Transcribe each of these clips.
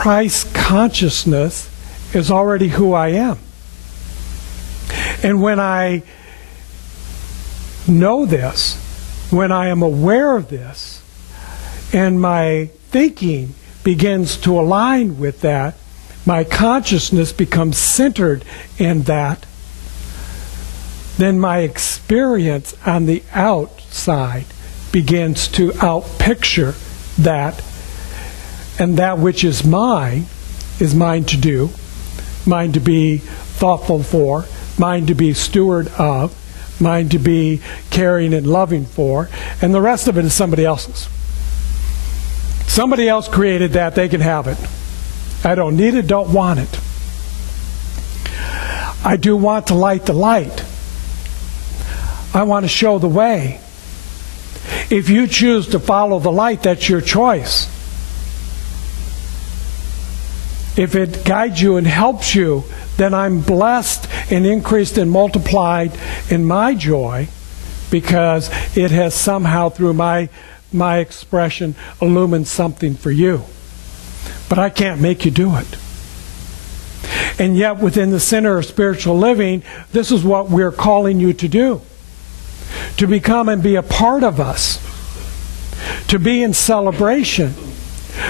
Christ consciousness is already who I am. And when I know this, when I am aware of this, and my thinking begins to align with that, my consciousness becomes centered in that, then my experience on the outside begins to outpicture that, and that which is mine to do, mine to be thoughtful for, mine to be steward of, mine to be caring and loving for, and the rest of it is somebody else's. Somebody else created that, they can have it. I don't need it, don't want it. I do want to light the light. I want to show the way. If you choose to follow the light, that's your choice. If it guides you and helps you, then I'm blessed and increased and multiplied in my joy, because it has somehow, through my expression, illumined something for you. But I can't make you do it. And yet within the Center of Spiritual Living, this is what we're calling you to do. To become and be a part of us. To be in celebration.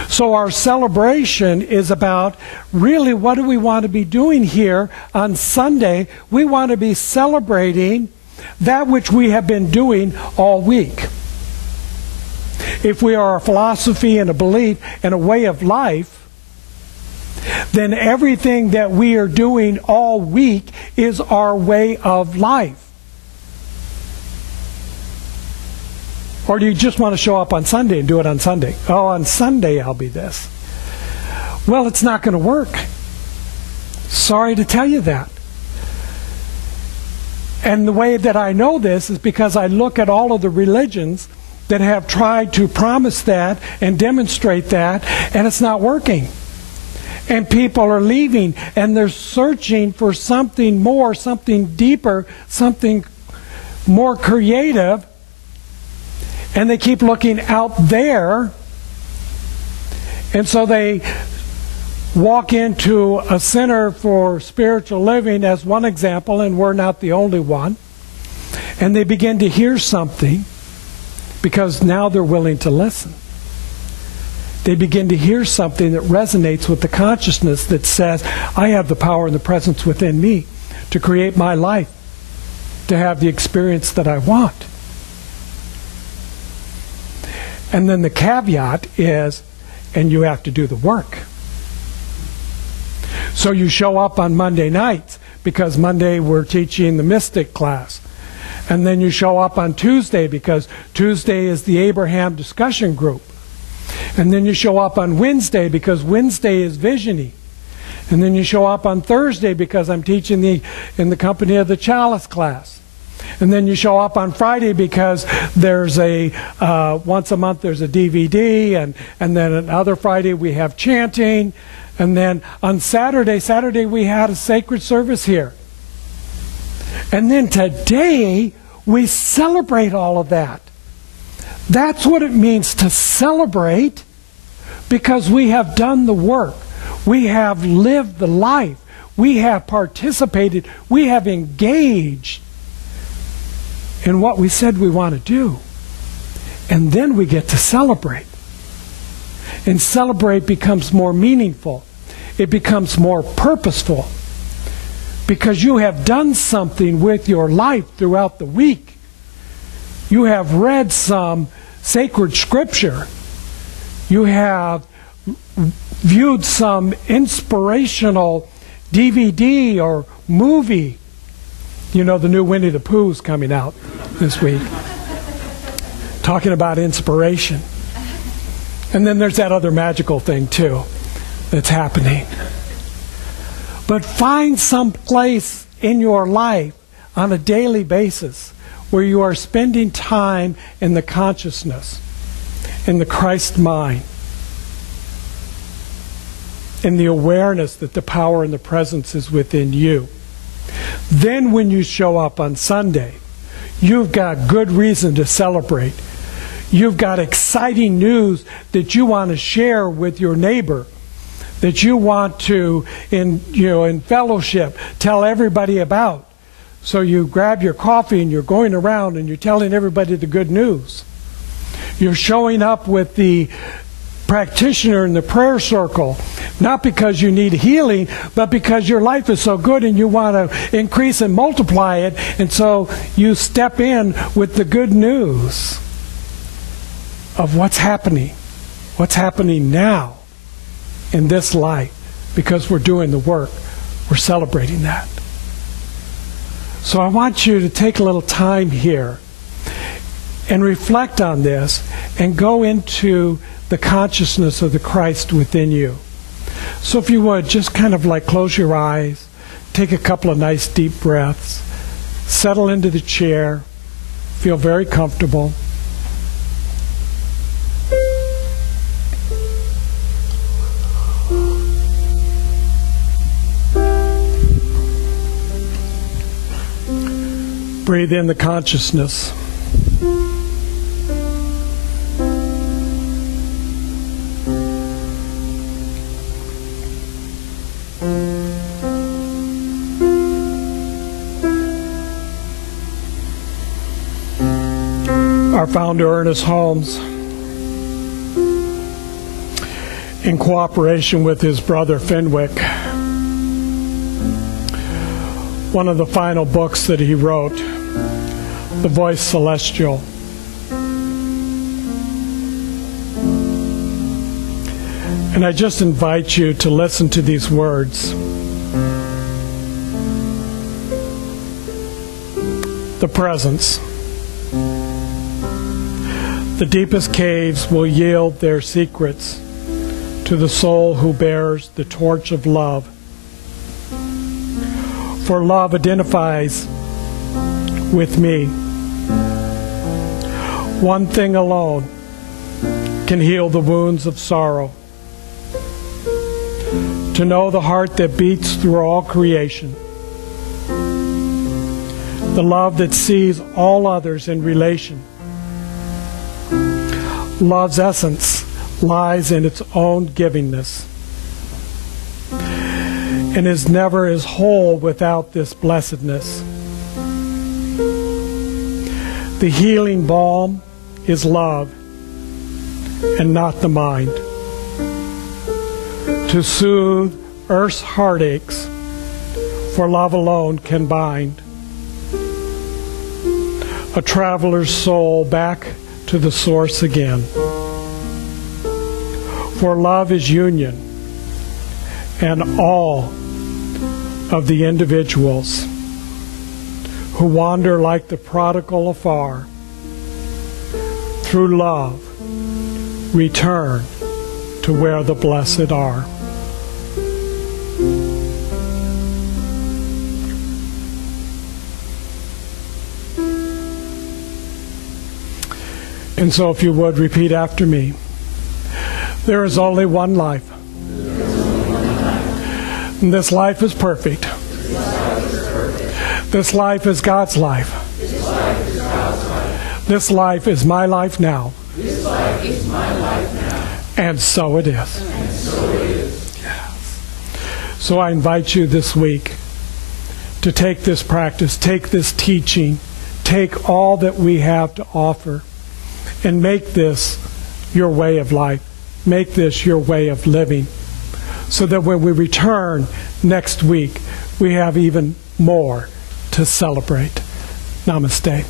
So our celebration is about, really, what do we want to be doing here on Sunday? We want to be celebrating that which we have been doing all week. If we are a philosophy and a belief and a way of life, then everything that we are doing all week is our way of life. Or do you just want to show up on Sunday and do it on Sunday? Oh, on Sunday I'll be this. Well, it's not going to work. Sorry to tell you that. And the way that I know this is because I look at all of the religions that have tried to promise that and demonstrate that, and it's not working. And people are leaving, and they're searching for something more, something deeper, something more creative, and they keep looking out there, and so they walk into a center for spiritual living as one example, and we're not the only one, and they begin to hear something, because now they're willing to listen. They begin to hear something that resonates with the consciousness that says, I have the power and the presence within me to create my life, to have the experience that I want. And then the caveat is, and you have to do the work. So you show up on Monday nights, because Monday we're teaching the Mystic class. And then you show up on Tuesday, because Tuesday is the Abraham discussion group. And then you show up on Wednesday, because Wednesday is Visioning. And then you show up on Thursday, because I'm teaching in the Company of the Chalice class. And then you show up on Friday because there's once a month there's a DVD, and then another Friday we have chanting. And then on Saturday we had a sacred service here. And then today we celebrate all of that. That's what it means to celebrate, because we have done the work. We have lived the life. We have participated. We have engaged in what we said we want to do. And then we get to celebrate. And celebrate becomes more meaningful. It becomes more purposeful. Because you have done something with your life throughout the week. You have read some sacred scripture. You have viewed some inspirational DVD or movie. You know, the new Winnie the Pooh's coming out this week, talking about inspiration. And then there's that other magical thing too that's happening. But find some place in your life on a daily basis where you are spending time in the consciousness, in the Christ mind, in the awareness that the power and the presence is within you. Then when you show up on Sunday, you've got good reason to celebrate. You've got exciting news that you want to share with your neighbor that you want to, in fellowship, tell everybody about. So you grab your coffee and you're going around and you're telling everybody the good news. You're showing up with the practitioner in the prayer circle, not because you need healing, but because your life is so good and you want to increase and multiply it. And so you step in with the good news of what's happening now in this life, because we're doing the work. We're celebrating that. So I want you to take a little time here and reflect on this and go into the consciousness of the Christ within you. So if you would, just kind of like close your eyes, take a couple of nice deep breaths, settle into the chair, feel very comfortable. Breathe in the consciousness. Our founder, Ernest Holmes, in cooperation with his brother Fenwick, one of the final books that he wrote, The Voice Celestial. And I just invite you to listen to these words. The presence. The deepest caves will yield their secrets to the soul who bears the torch of love. For love identifies with me. One thing alone can heal the wounds of sorrow. To know the heart that beats through all creation. The love that sees all others in relation. Love's essence lies in its own givingness, and is never as whole without this blessedness. The healing balm is love, and not the mind. To soothe earth's heartaches, for love alone can bind a traveler's soul back to the source again. For love is union, and all of the individuals who wander like the prodigal afar, through love, return to where the blessed are. And so if you would, repeat after me. There is only one life. And this life is perfect. This life is God's life. This life is my life now. And so it is. Yes. So I invite you this week to take this practice, take this teaching, take all that we have to offer, and make this your way of life. Make this your way of living, so that when we return next week, we have even more to celebrate. Namaste.